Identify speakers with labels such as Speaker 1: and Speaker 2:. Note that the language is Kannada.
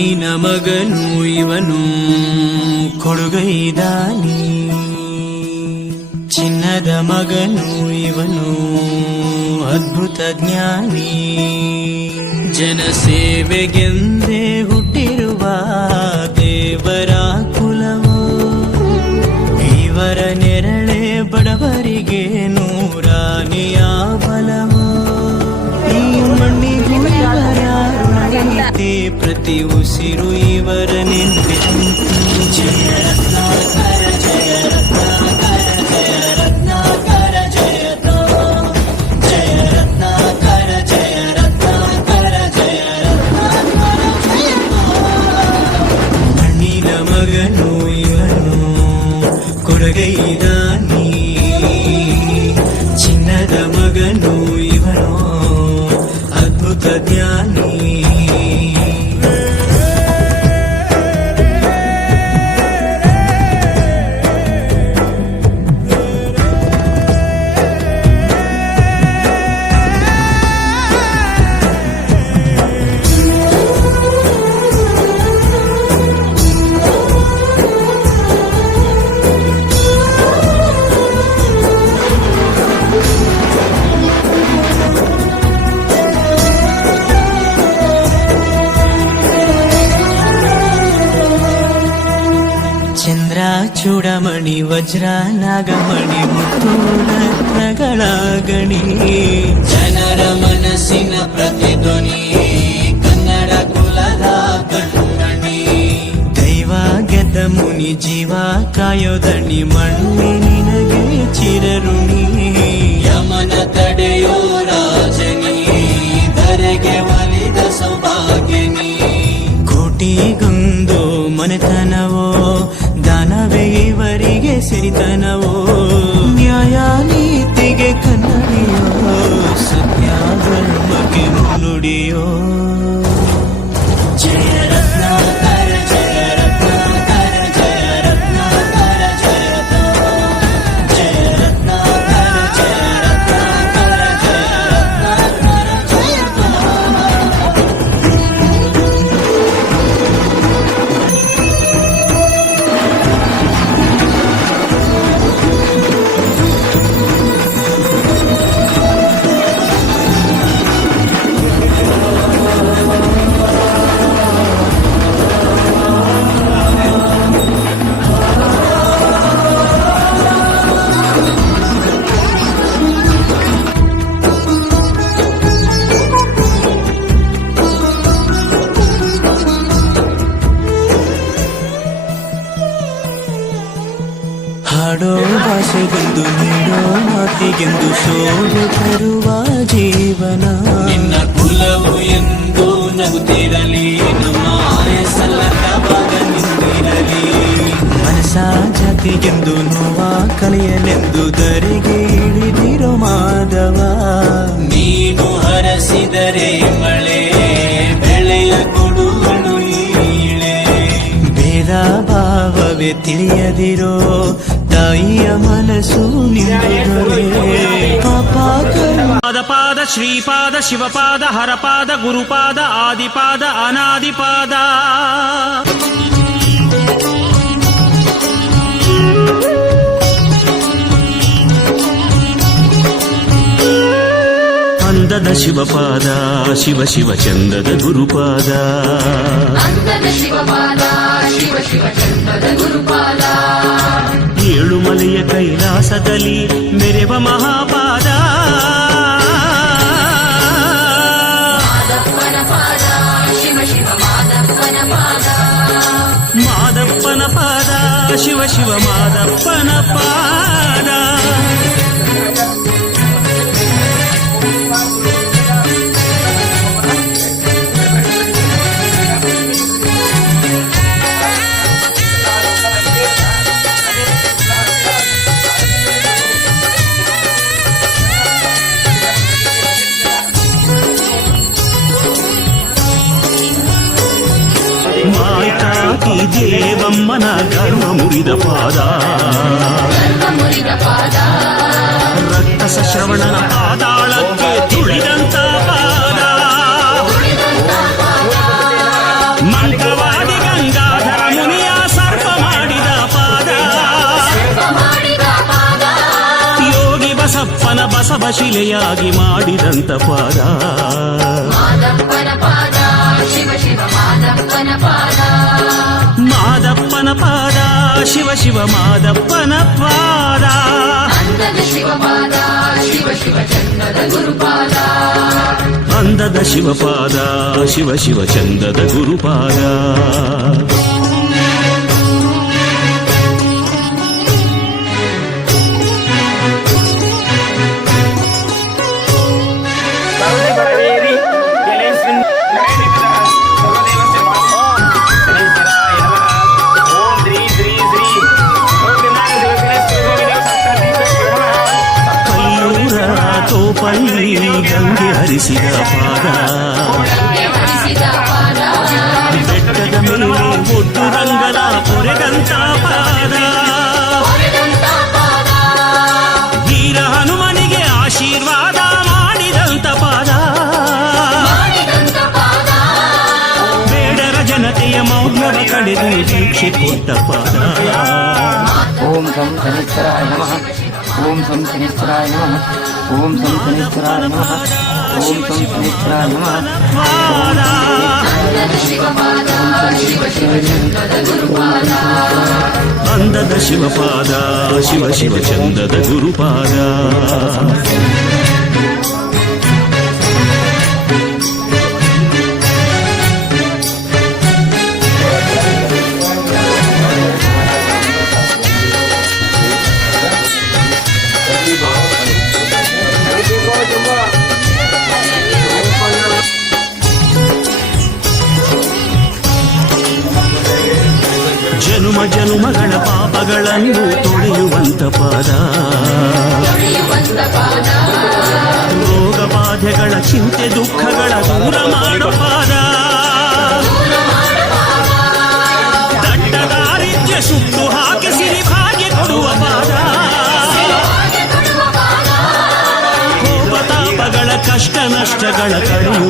Speaker 1: ಮಣ್ಣಿನ ಮಗನು ಇವನು ಕೊಡುಗೈದಾನಿ ಚಿನ್ನದ ಮಗನು ಇವನು ಅದ್ಭುತ ಜ್ಞಾನಿ. ಜನಸೇವೆಗೆಂದೇ ప్రతి ఉసిరు ఇవరని జయ రత్నాకర జయ రత్నాకర జయ రత్నాకర జయ జయ రత్నాకర జయ రత్నాకర జయ రత్నాకర మగను ఇవను కొరగైదాని చిన్నద మగను ఇవను అద్భుత జ్ఞాని. ಚಂದ್ರ ಚೂಡಮಣಿ ವಜ್ರ ನಾಗಮಣಿ ಮುತ್ತು ರತ್ನಗಳ ಗಣಿ ಜನರ ಮನಸ್ಸಿನ ಪ್ರತಿಧ್ವನಿ ಕನ್ನಡ ಕುಲದ ದೈವಾ ದೈವ ಗೆದ್ದ ಮುನಿ ಜೀವ ಕಾಯೋದಣಿ ಮಣ್ಣಿ ನಿನಗೆ ಚಿರಋಣಿ. ಯಮನ ತಡೆಯೋ ರಾಜನಿ ಧರೆಗೆ ಒಲಿದ ಸೌಭಾಗ್ಯನಿ. ಕೋಟಿಗೊಂದು ಮನೆತನವೋ ದಾನವೇ ಇವರಿಗೆ ಸಿರಿತನವೋ? ಭಾಷೆಗೆಂದು ನೀಡೋ ಮಾತಿಗೆಂದು ಸೋಲು ತರುವ ಜೀವನ. ನಿನ್ನ ಕುಲವು ಎಂದು ನಗುತ್ತಿರಲಿ ನಮ್ಮ ಆಯಸಲ್ಲದವಾಗ ನಿಂತಿರಲಿ. ಮನಸ ಜಾತಿಗೆಂದು ನೋವ ಕಲಿಯಲೆಂದು ದರಿಗೆ ಇಳಿದಿರೋ ಮಾಧವ. ನೀನು ಹರಸಿದರೆ ಮಳೆ ಬೆಳೆಯ ಕೊಡುಗಳು ಈಳೆ. ಭೇದ ಭಾವವೇ ತಿಳಿಯದಿರೋ ತಾಯಿಯ ಮನಸ್ಸು ನಿಂದರೆ ಪಾಪ ಕರ್ಮ
Speaker 2: ಪಾದ ಪಾದ ಶ್ರೀಪಾದ ಶಿವಪಾದ ಹರಪಾದ ಶಿವಪಾದ ಶಿವ ಶಿವ ಚಂದದ ಗುರುಪಾದ
Speaker 3: ಅಂದದ ಶಿವಪಾದ ಶಿವ ಶಿವ ಚಂದದ ಗುರುಪಾದ
Speaker 2: ಏಳುಮಲೆಯ ಕೈಲಾಸದಲ್ಲಿ ಮೆರೆವ ಮಹಾಪಾದ
Speaker 3: ಮಾದಪ್ಪನ ಪಾದ ಶಿವ ಶಿವ ಮಾದಪ್ಪನ ಪಾದ
Speaker 2: ದೇವಮ್ಮನ ಕರ್ಮ ಮುರಿದ ಪಾದ. ರಕ್ತ ಸಶ್ರವಣನ ಪಾದಾಳಕ್ಕೆ ತುಳಿದಂತ ಪಾದ.
Speaker 3: ಮಂತ್ರವಾದಿ
Speaker 2: ಗಂಗಾಧರ ಮುನಿಯ ಸರ್ಪ ಮಾಡಿದ ಪಾದ. ಯೋಗಿ ಬಸಪ್ಪನ ಬಸವ ಶಿಲೆಯಾಗಿ ಮಾಡಿದಂತ ಪಾದ.
Speaker 3: ಶಿವ ಶಿವ ಮಾದಪ್ಪನ ಪಾದ.
Speaker 4: మాదప్పన పాద శివ శివ మాదప్పన పాద. అందద శివ పాద శివ శివ
Speaker 2: చందద గురుపాద ಗಂಗೆ ಹರಿಸಿದ ಪಾದ
Speaker 3: ಹರಿಸಿದ ಪಾದ
Speaker 2: ಬೆಟ್ಟದ ಮೇಲೆ ಒಟ್ಟು ರಂಗದ ಪೊರೆಗಂತ ಪಾದ
Speaker 3: ಹೊರದಂತ ಪಾದ
Speaker 2: ವೀರ ಹನುಮನಿಗೆ ಆಶೀರ್ವಾದ ಮಾಡಿದಂತ ಪಾದ
Speaker 3: ಮಾಡಿದಂತ ಪಾದ
Speaker 2: ಬೇಡರ ಜನತೆಯ ಮೌಲ್ಯವ ಕಡೆದು ದೀಕ್ಷೆ ಕೊಟ್ಟ ಪಾದ
Speaker 5: ಓಂ ಸಂ ಶನೇಶ್ವರಾಯ ನಮಃ ఓం
Speaker 2: సం
Speaker 3: శనిశ్వరాయ ఓం సం శనిశ్వరాయ ఓం సం
Speaker 2: శనిశ్వరాయ నమ. శివ శివ చందద గురుపాద. ಜನುಮ ಜನುಮಗಳ ಪಾಪಗಳನ್ನು ತೊಳೆಯುವಂತ ಪಾದ. ರೋಗ ಬಾಧೆಗಳ ಚಿಂತೆ ದುಃಖಗಳ ದೂರ ಮಾಡೋ ಪಾದ. ದಟ್ಟದಾರಿದ್ಯ ಸುಟ್ಟು ಹಾಕಿ ಸಿರಿ ಭಾಗ್ಯ ಕೊಡುವ ಪಾದ.
Speaker 3: ಕೋಪತಾಪಗಳ
Speaker 2: ಕೋಪ ತಾಪಗಳ ಕಷ್ಟ ನಷ್ಟಗಳ ಪಾದ